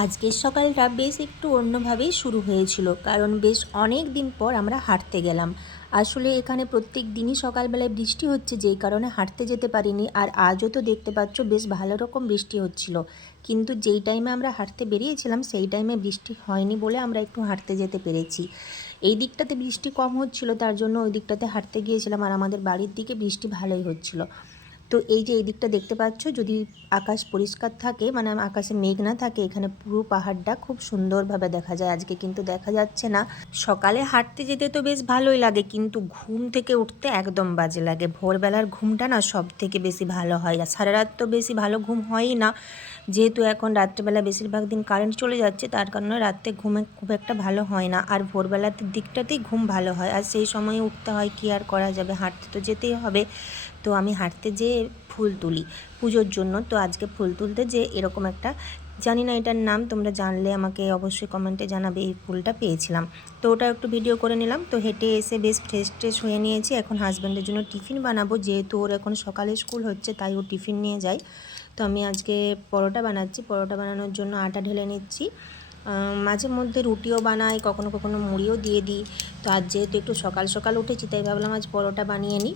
আজকের সকালটা বেশ একটু অন্যভাবেই শুরু হয়েছিল, কারণ বেশ অনেক দিন পর আমরা হাঁটতে গেলাম। আসলে এখানে প্রত্যেক দিনই সকালবেলায় বৃষ্টি হচ্ছে, যেই কারণে হাঁটতে যেতে পারিনি। আর আজও তো দেখতে পাচ্ছ বেশ ভালো রকম বৃষ্টি হচ্ছিল, কিন্তু যেই টাইমে আমরা হাঁটতে বেরিয়েছিলাম সেই টাইমে বৃষ্টি হয়নি বলে আমরা একটু হাঁটতে যেতে পেরেছি। এই দিকটাতে বৃষ্টি কম হচ্ছিল, তার জন্য ওই দিকটাতে হাঁটতে গিয়েছিলাম। আর আমাদের বাড়ির দিকে বৃষ্টি ভালোই হচ্ছিল। তো এই যে এই দিকটা দেখতে পাচ্ছ, যদি আকাশ পরিষ্কার থাকে, মানে আকাশে মেঘ না থাকে, এখানে পুরো পাহাড়টা খুব সুন্দরভাবে দেখা যায়। আজকে কিন্তু দেখা যাচ্ছে না। সকালে হাঁটতে যেতে তো বেশ ভালোই লাগে, কিন্তু ঘুম থেকে উঠতে একদম বাজে লাগে। ভোরবেলার ঘুমটা না সব থেকে বেশি ভালো হয়। সারা রাত তো বেশি ভালো ঘুম হয়ই না, যেহেতু এখন রাত্রেবেলা বেশিরভাগ দিন কারেন্ট চলে যাচ্ছে, তার কারণে রাত্রে ঘুমে খুব একটা ভালো হয় না। আর ভোরবেলার দিকটাতেই ঘুম ভালো হয়, আর সেই সময় উঠতে হয়, কি আর করা যাবে, হাঁটতে তো যেতেই হবে। তো আমি হাঁটতে যেয়ে ফুল তুলি পুজোর জন্য। তো আজকে ফুল তুলতে যে এরকম একটা, জানি না এটার নাম, তোমরা জানলে আমাকে অবশ্যই কমেন্টে জানাবে, এই ফুলটা পেয়েছিলাম। তো ওটা একটু ভিডিও করে নিলাম। তো হেঁটে এসে বেশ ফ্রেশ ট্রেশ হয়ে নিয়েছি। এখন হাজব্যান্ডের জন্য টিফিন বানাবো, যেহেতু ওর এখন সকালে স্কুল হচ্ছে, তাই ও টিফিন নিয়ে যায়। তো আমি আজকে পরোটা বানাচ্ছি। পরোটা বানানোর জন্য আটা ঢেলে নিচ্ছি। মাঝে মধ্যে রুটিও বানাই, কখনো কখনো মুড়িও দিয়ে দিই। তো আজ যেহেতু একটু সকাল সকাল উঠেছি, তাই ভাবলাম আজ পরোটা বানিয়ে নিই।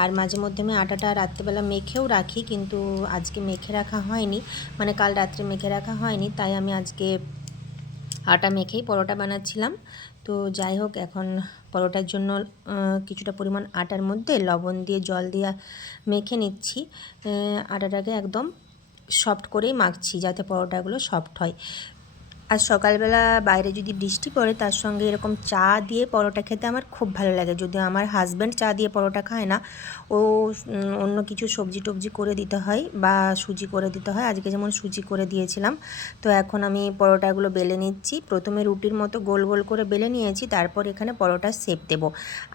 আর মাঝে মধ্যে আমি আটাটা রাত্রেবেলা মেখেও রাখি, কিন্তু আজকে মেখে রাখা হয়নি, মানে কাল রাত্রে মেখে রাখা হয়নি, তাই আমি আজকে আটা মেখেই পরোটা বানাচ্ছিলাম। তো যাই হোক, এখন পরোটার জন্য কিছুটা পরিমাণ আটার মধ্যে লবণ দিয়ে জল দিয়ে মেখে নিচ্ছি। আটাটাকে একদম সফট করেই মাখছি, যাতে পরোটাগুলো সফট হয়। আর সকালবেলা বাইরে যদি বৃষ্টি পড়ে, তার সঙ্গে এরকম চা দিয়ে পরোটা খেতে আমার খুব ভালো লাগে। যদিও আমার হাজব্যান্ড চা দিয়ে পরোটা খায় না, ও অন্য কিছু সবজি টবজি করে দিতে হয় বা সুজি করে দিতে হয়। আজকে যেমন সুজি করে দিয়েছিলাম। তো এখন আমি পরোটাগুলো বেলে নিচ্ছি। প্রথমে রুটির মতো গোল গোল করে বেলে নিয়েছি, তারপর এখানে পরোটার শেপ দেব।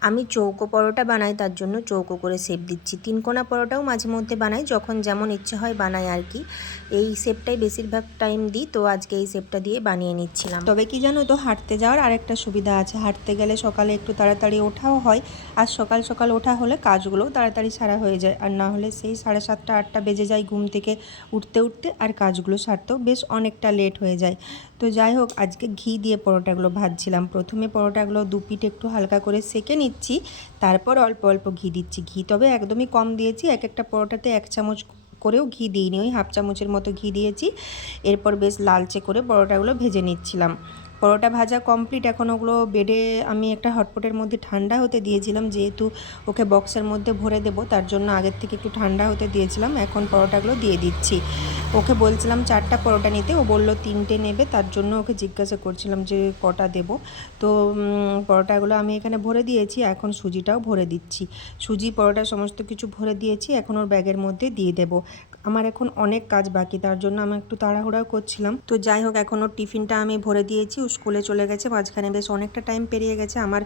আমি চৌকো পরোটা বানাই, তার জন্য চৌকো করে শেপ দিচ্ছি। তিনকোনা পরোটাও মাঝে মধ্যে বানাই, যখন যেমন ইচ্ছে হয় বানাই আর কি। এই শেপটাই বেশিরভাগ টাইম দিই, তো আজকে এই শেপটা দিয়ে বানিয়ে নিচ্ছিলাম। তবে কি জানো তো, হাঁটতে যাওয়ার আরেকটা সুবিধা আছে। হাঁটতে গেলে সকালে একটু তাড়াতাড়ি ওঠাও হয়, আর সকাল সকাল ওঠা হলে কাজগুলোও তাড়াতাড়ি সারা হয়ে যায়। আর না হলে সেই 7:30 8টা বেজে যায় ঘুম থেকে উঠতে উঠতে, আর কাজগুলো সারতেও বেশ অনেকটা লেট হয়ে যায়। তো যাই হোক, আজকে ঘি দিয়ে পরোটাগুলো ভাজছিলাম। প্রথমে পরোটাগুলো দু পিঠ একটু হালকা করে সেঁকে নিচ্ছি, তারপর অল্প অল্প ঘি দিচ্ছি। ঘি তবে একদমই কম দিয়েছি, এক একটা পরোটাতে 1 চামচ করেও ঘি দিইনি, ওই হাফ চামচের মতো ঘি দিয়েছি। এরপর বেশ লালচে করে পরোটাগুলো ভেজে নিচ্ছিলাম। পরোটা ভাজা কমপ্লিট। এখন ওগুলো বেডে আমি একটা হটপটের মধ্যে ঠান্ডা হতে দিয়েছিলাম, যেহেতু ওকে বক্সের মধ্যে ভরে দেবো, তার জন্য আগের থেকে একটু ঠান্ডা হতে দিয়েছিলাম। এখন পরোটাগুলো দিয়ে দিচ্ছি। ওকে বলছিলাম 4টা পরোটা নিতে, ও বলল 3টে নেবে, তার জন্য ওকে জিজ্ঞাসা করছিলাম যে কটা দেব। তো পরোটাগুলো আমি এখানে ভরে দিয়েছি, এখন সুজিটাও ভরে দিচ্ছি। সুজি পরোটা সমস্ত কিছু ভরে দিয়েছি, এখন ওর ব্যাগের মধ্যে দিয়ে দেবো। আমার এখন অনেক কাজ বাকি, তার জন্য আমি একটু তাড়াহুড়াও করছিলাম। তো যাই হোক, এখন ওর টিফিনটা আমি ভরে দিয়েছি, ও স্কুলে চলে গেছে। মাঝখানে বেশ অনেকটা টাইম পেরিয়ে গেছে। আমার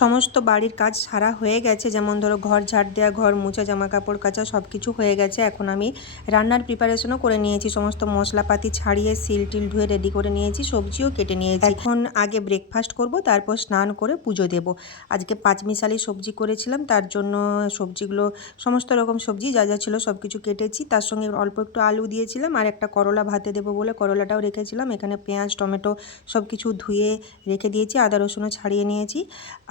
সমস্ত বাড়ির কাজ সারা হয়ে গেছে, যেমন ধরো ঘর ঝাড় দেওয়া, ঘর মোছা, জামা কাপড় কাচা, সব কিছু হয়ে গেছে। এখন আমি রান্নার প্রিপারেশনও করে নিয়েছি, সমস্ত মশলাপাতি ছাড়িয়ে সিল টিল ধুয়ে রেডি করে নিয়েছি, সবজিও কেটে নিয়েছি। এখন আগে ব্রেকফাস্ট করব, তারপর স্নান করে পুজো দেব। আজকে পাঁচমিশালি সবজি করেছিলাম, তার জন্য সবজিগুলো সমস্ত রকম সবজি যা যা ছিল সব কিছু কেটেছি। তার সঙ্গে অল্প একটু আলু দিয়েছিলাম, আর একটা করলা ভাতে দেবো বলে করলাটাও রেখেছিলাম। এখানে পেঁয়াজ টমেটো সব কিছু ধুয়ে রেখে দিয়েছি, আদা রসুনও ছাড়িয়ে নিয়েছি।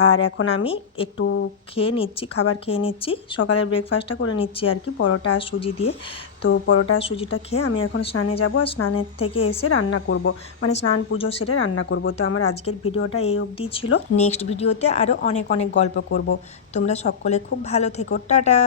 আর এখন আমি একটু খেয়ে নিচ্ছি, খাবার খেয়ে নিচ্ছি, সকালের ব্রেকফাস্টটা করে নিচ্ছি আর কি, পরোটা আর সুজি দিয়ে। তো পরোটা আর সুজিটা খেয়ে আমি এখন স্নানে যাব, আর স্নানের থেকে এসে রান্না করব, মানে স্নান পুজো সেরে রান্না করব। তো আমার আজকের ভিডিওটা এই অবধি ছিল। নেক্সট ভিডিওতে আরও অনেক অনেক গল্প করব। তোমরা সকলে খুব ভালো থেকো, টাটা।